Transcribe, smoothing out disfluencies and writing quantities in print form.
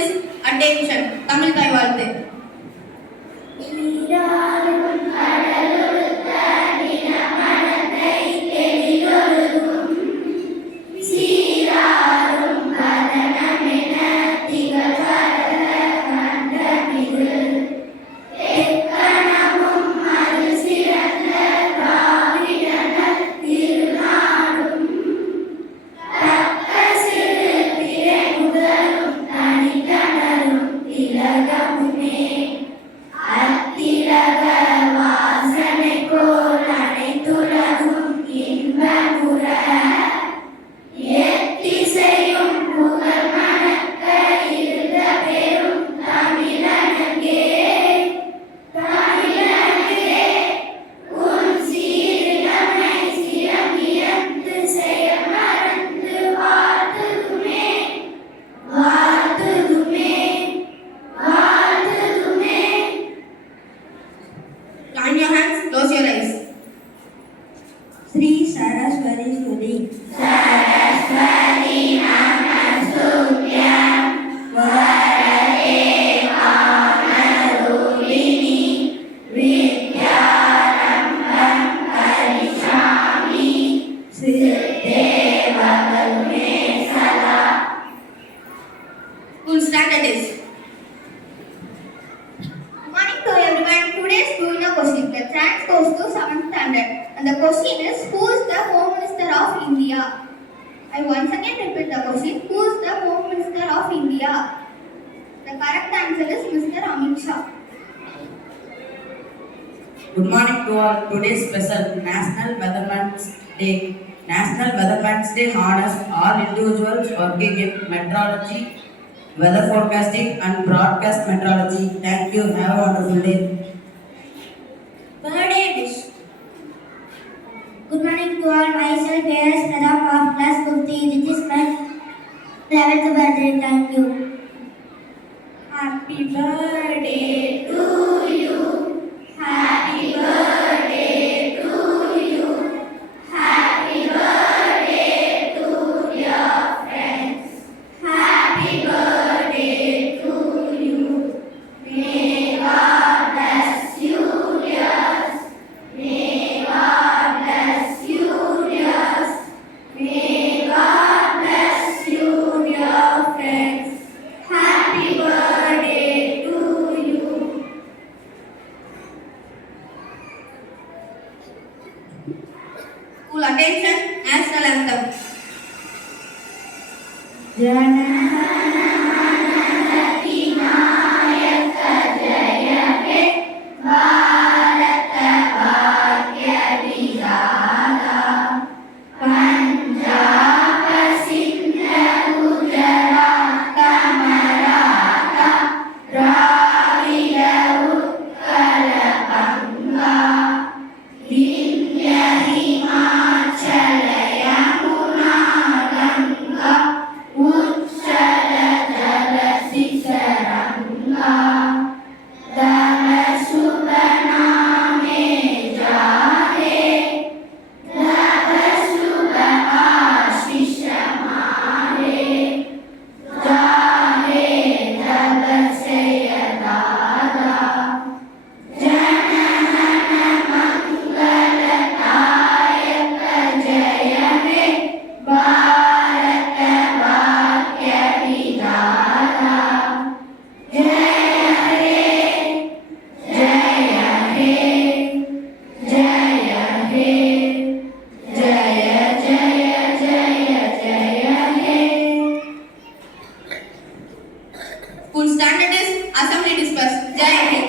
is attention. Tamil Thai வாழ்த்து. Join your hands, close your eyes. Sri Saraswati Suri. Saraswati Namasubhyam Varade Vamarupini Vidyarambham Karishami Siddhe Bhagavate Sada. School standard is. Good morning to everyone. Today's Junior question. The chance goes to 7th standard. And the question is, who is the Home Minister of India? I once again repeat the question. Who is the Home Minister of India? The correct answer is Mr. Amit Shah. Good morning to all. Today's special National Weatherman's Day. National Weatherman's Day honors all individuals working in meteorology, weather forecasting and broadcast meteorology. Thank you. Have a wonderful day. Birthday wish. Good morning to all. Myself A.S. Pradap of class 50. This is my 11th birthday. Thank you. Happy birthday to you. Happy birthday to you. Happy birthday to your friends. Happy birthday to you. May God bless you, dears. May God bless you, dears. May God bless you, dear friends. Happy birthday to you. School attention, national anthem. School standard is assembly dispersed. Jai Hind.